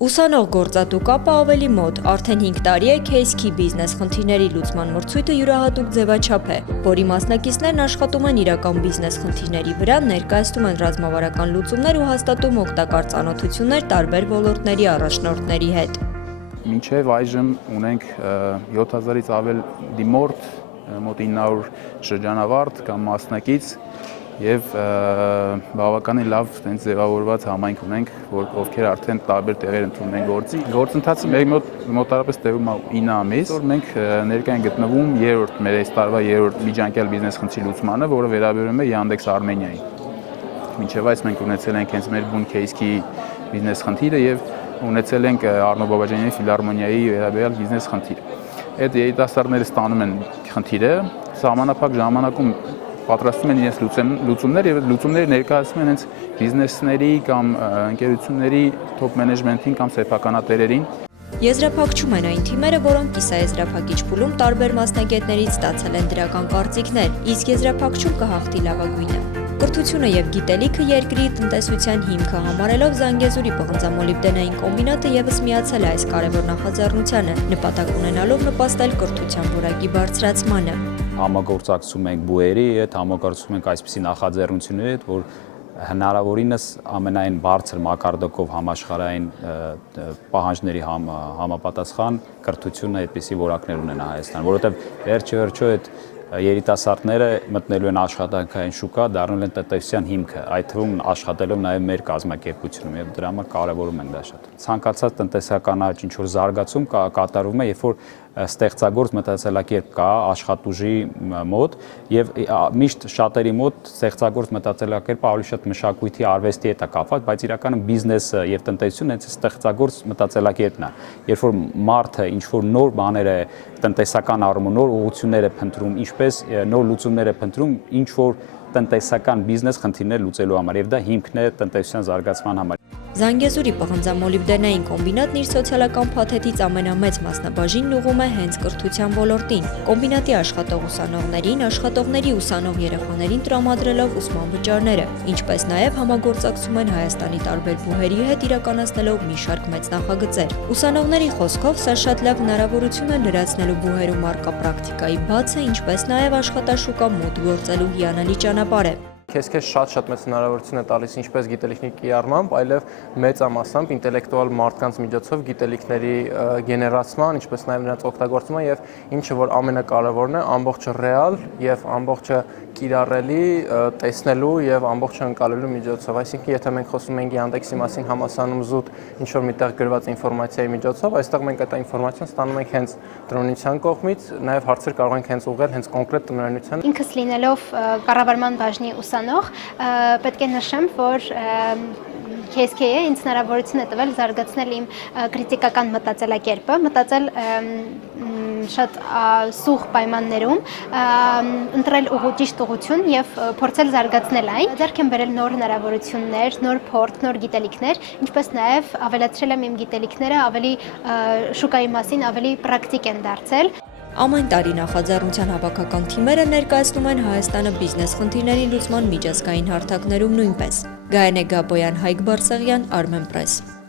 Ուսանող գործատու կապը ավելի մոտ, արդեն 5 տարի է Case-Key բիզնես խնդիրների լուծման մրցույթը յուրահատուկ ձևաչափ է, որի մասնակիցներն աշխատում են իրական բիզնես խնդիրների վրա, ներկայացնում են ռազմավարական լուծումներ ու հաստատում օգտակար ծանոթություններ տարբեր ոլորտների առաջնորդների հետ։ Մինչև այժմ ունենք 7000-ից ավել դիմորդ, մոտ 900 շրջանավարտ կամ մասնակից եւ բավականին լավ ձևավորված համայնք ունենք, ովքեր արդեն տարբեր տեղեր ընդունում են գործի։ Գործընթացը մեր մոտարապես տևում է 9 ամիս, որ մենք ներկա ենք գտնվում մեր այս տարվա երրորդ միջանկյալ բիզնես խնդրի լուծմանը, որը վերաբերում է Yandex Armenia-ին։ Մինչև այս մենք ունեցել ենք հենց մեր բուն Case-Key բիզնես խնդիրը եւ ունեցել ենք Արնո Բաբաջանյանի ֆիլհարմոնիայի վերաբերյալ բիզնես խնդիր։ Այդ երիտասարդները ստանում են խնդիրը, սահմանափակ ժամանակում պատրաստում են իրենց լուծումներ եւ լուծումները ներկայացնում են հենց բիզնեսների կամ ընկերությունների top management-ին կամ սեփականատերերին։ Եզրափակչում են այն թիմերը, որոնք կիսաեզրափակիչ փուլում տարբեր մասնագետներից ստացել են դրական կարծիքներ, իսկ եզրափակչում կհաղթի լավագույնը։ Կրթությունը եւ գիտելիքը երկրի տնտեսության հիմքը համարելով Զանգեզուրի պղնձամոլիբդենային կոմբինատը եւս միացել է այս կարևոր նախաձեռնությանը, նպատակ ունենալով նպաստել կրթության որակի բարձրացմանը։ Համագործակցում ենք բուերի հետ, համագործակցում ենք այսպիսի նախաձեռնությունների հետ, որ հնարավորինս ամենայն բարձր մակարդակով համաշխարհային պահանջների համապատասխան կրթությունը այդպիսի որակներ ունենա Հայաստան, որովհետև վերջիվերջո այդ երիտասարդները մտնելու են աշխատանքային շուկա, դառնալ են տնտեսության հիմքը, այդ թվում աշխատելով նաև մեր կազմակերպությունում եւ դրա համար կարևորում ենք դա շատ։ Ցանկացած տնտեսական աճ, ինչ որ զարգացում կատարվում է, երբ որ ստեղծագործ մտածելակերպ կա աշխատուժի մոտ եւ միշտ շատերի մոտ ստեղծագործ մտածելակերպը ավելի շատ մշակույթի արվեստի հետ է կապված, բայց իրականում բիզնեսը եւ տնտեսությունը հենց ստեղծագործ մտածելակերպն է։ Երբ որ մարդը ինչ որ նոր բաներ է տնտեսական առումով նոր ուղղություններ է փնտրում, ինչպես նոր լուծումներ է փնտրում, ինչ որ տնտեսական բիզնես խնդիրներ լուծելու համար եւ դա հիմքն է տնտեսության զարգացման համար։ Զանգեզուրի պղնձամոլիբդենային կոմբինատն իր սոցիալական փաթեթից ամենամեծ մասնաբաժինն ուղղում է հենց կրթության ոլորտին։ Կոմբինատի աշխատող ուսանողներին, աշխատողների ուսանող երեխաներին տրամադրելով ուսման վճարները, ինչպես նաև համագործակցում են Հայաստանի տարբեր բուհերի հետ իրականացնելով մի շարք մեծ նախագծեր։ Ուսանողների խոսքով սա շատ լավ հնարավորություն է լրացնելու բուհերում առկա պրակտիկայի բացը, ինչպես նաև աշխատաշուկա մոտ գործելու հիանալի ճանապարհ է։ Քեզ շատ մեծ հնարավորություն է տալիս ինչպես գիտելիքների կիրառմամբ, այլև մեծամասամբ ինտելեկտուալ մարդկանց միջոցով գիտելիքների գեներացման, ինչպես նաև նրանց օգտագործման եւ ինչը որ ամենակարևորն է, ամբողջը ռեալ եւ ամբողջը կիրառելի տեսնելու եւ ամբողջը ընկալելու միջոցով։ Այսինքն, եթե մենք խոսում ենք Yandex-ի մասին համասանում զուտ ինչ որ միտեղ գրված ինֆորմացիայի միջոցով, այստեղ մենք այդ ինֆորմացիան ստանում ենք հենց տնօրինության կողմից, նաև հարցեր կարող ենք հենց ուղղել հենց կոնկրետ տնօրինության։ Ինքս լինելով կառավարման բաժնի ուսանող, պետք է նշեմ, որ Case-Key-ը ինձ հնարավորություն է տվել զարգացնել իմ քրիտիկական մտածելակերպը, մտածել շատ սուղ պայմաններում, ընտրել ճիշտ ուղղություն եւ փորձել զարգացնել այն։ Ձեռք եմ բերել նոր հնարավորություններ, նոր փորձ, նոր գիտելիքներ, ինչպես նաեւ ավելացրել եմ իմ գիտելիքները ավելի շուկայի մասին ավելի պրակտիկ են դարձել։ Ամեն տարի նախաձեռնության հավաքական թիմերը ներկայացնում են Հայաստանը բիզնես խնդիրների լուծման միջազգային հարթակներում նույնպես։ Գայանե Գաբոյան, Հայկ Բարսեղյան, Armenpress։